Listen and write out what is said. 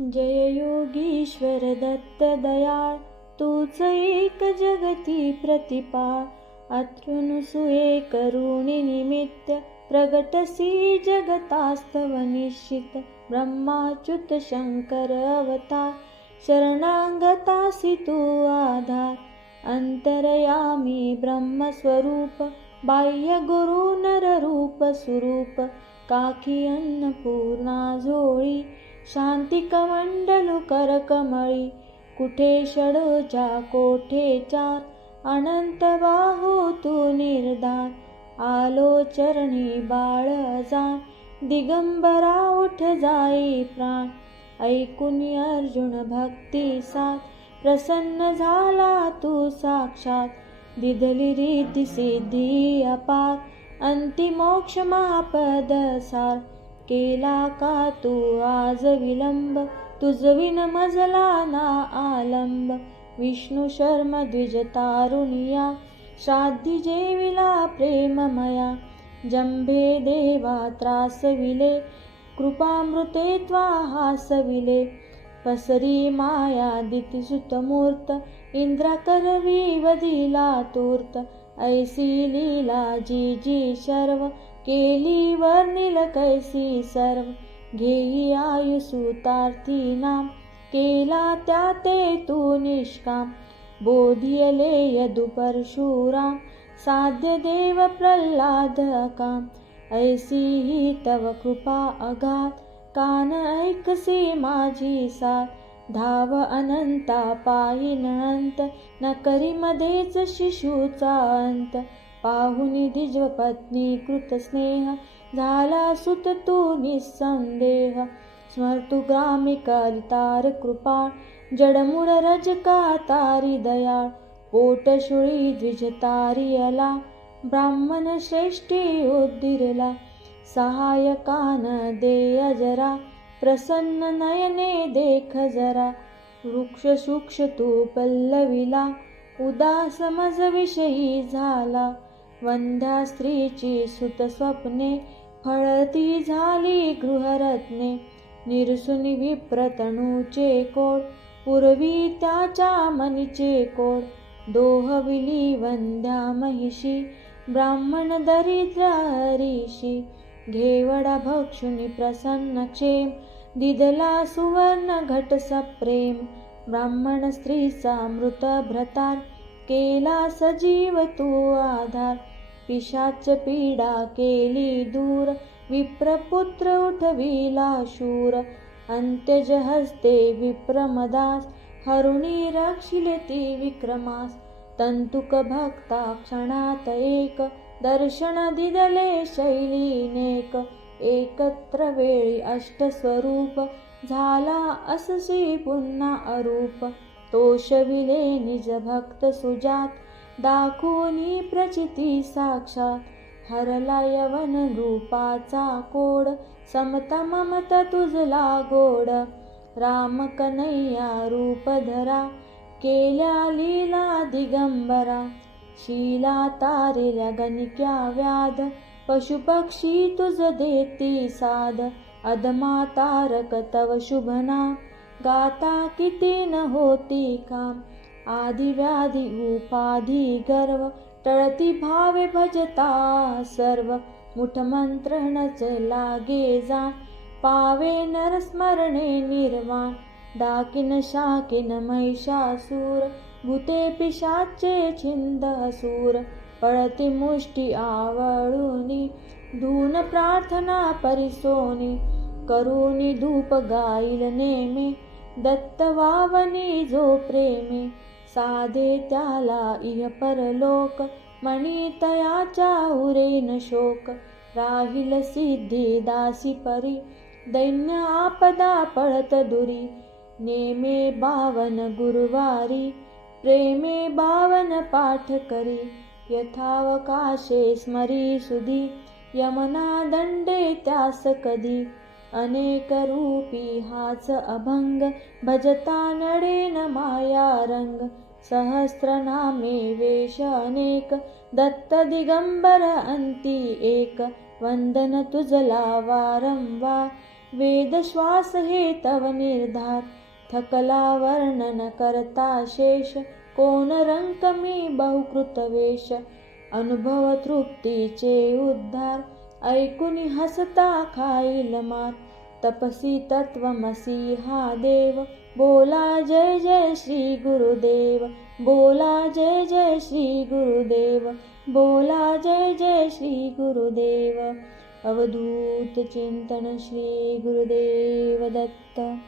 जय योगीश्वर दत्त दयाळ तूच एक जगती प्रतिपाळ. अथृनुसुये करुणी निमित्त प्रगटसी जगतास्तव निश्चित. ब्रह्माच्युत शंकर अवतार शरणांगतासी तू आधार. अंतरयामी ब्रह्मस्वरूप बाह्य गुरु नररूप स्वरूप काकी अन्नपूर्णा झोळी शांतिकमंडलु करकमळी कुठे षडोच्या कोठे चार अनंत बाहो तू निर्धार आलो चरणी बाळ जाण दिगंबरा उठ जाई प्राण. ऐकून अर्जुन भक्ती साथ प्रसन्न झाला तू साक्षात. दिधली रीती सिद्धी अपार अंतिमोक्ष महापद सार केला का तू आज विलंब? तुझ विन मजला ना आलंब. विष्णू शर्म द्विज तारुणिया. श्राद्धी जेविला प्रेममया जंभे देवा त्रासविले. कृपामृते त्वा हासविले. पसरी माया दितिसुतमूर्त इंद्रा करवी वदिला तूर्त. ऐसी लीला जी जी शर्व. केली वर्णिल कैसी सर्व. घेई आयुसुतार्थी नाम. केला त्या ते तू निष्काम. बोधियले यदु परशुराम. साध्य देव प्रल्हाद काम ऐसी ही तव कृपा अगात कान ऐकसी माझी साथ धाव अनंता पायी अनंत न करी मध्येच शिशूचा अंत. पाहुनी दिजव पत्नी कृत स्नेह झाला सुत तू निसंदेह. स्मर्तु ग्रामी कलितार कृपा जडमुड रजका तारी दयाळ पोटशुळी द्विज अला ब्राह्मण श्रेष्ठी उद्दिरला सहायकान देय जरा प्रसन्न नयने देख जरा. वृक्ष सूक्ष तू पल्लविला उदास मज विषयी झाला. वंध्या स्त्रीची सुत स्वप्ने फळती झाली गृहरत्ने. निरसुनी विप्रतणूचे कोड पूर्वी त्याच्या मनीचे कोड. दोहविली वंद्या महिषी ब्राह्मण दरिद्र हरीशी. घेवडा भक्षुनी प्रसन्न क्षेम दिदला सुवर्ण घट सप्रेम. ब्राह्मण स्त्रीचा मृत भ्रतार केला सजीव तू आधार. पिशाच पीडा केली दूर. विप्रपुत्र उठविला शूर. अंत्यज हस्ते विप्रमदास. हरुणी रक्षिले ती विक्रमास. तंतुक भक्ता क्षणात एक. दर्शन दिदले शैलीनेक एकत्र वेळी अष्टस्वरूप. झाला अससी पुन्हा अरूप. तोषविले निज भक्त सुजात दाखोनी प्रचिती साक्षात. हरला यवन रूपाचा कोड समता ममत तुझला गोड. राम कनैया रूप धरा केल्या लीला दिगंबरा. शीला तारेल्या गणिक्या व्याध पशुपक्षी तुझ देती साध. अदमा तारक तव शुभना गाता किती न होती काम. आदि व्याधी उपाधी गर्व. टळती भावे भजता सर्व. मुठमंत्रणच लागे जा पावे नरस्मरणे निर्वाण. डाकिन शाकिन महिषासूर. भूते पिशाचे छिंद सूर. पळती मुष्टी आवळूनी. धून प्रार्थना परिसोनी. करूनी धूप गाईल नेमे. दत्त वावनी जो प्रेमी साधे त्याला इह परलोक मणी तयाच्या उरेन शोक. राहिल सिद्धी दासी परी दैन्य आपदा पळत दुरी. नेमे बावन गुरुवारी प्रेमे बावन पाठ करी. यथावकाशे स्मरी सुधी यमना दंडे त्यास कधी. अनेक रूपी हाच अभंग भजता नडेन माया रंग. सहस्रनामे वेश अनेक दत्त दिगंबर अंती एक. वंदन तुझला वारंवार वेद श्वास हे तव निर्धार. थकला वर्णन करता शेष कोण रंक मी बहुकृत वेश. अनुभव तृप्तीचे उद्धार ऐकुनी हसता खाईल मात. तपसी तत्वमसी हा देव. बोला जय जय श्री गुरुदेव. बोला जय जय श्री गुरुदेव. बोला जय जय श्री गुरुदेव. अवधूत चिंतन श्री गुरुदेव दत्त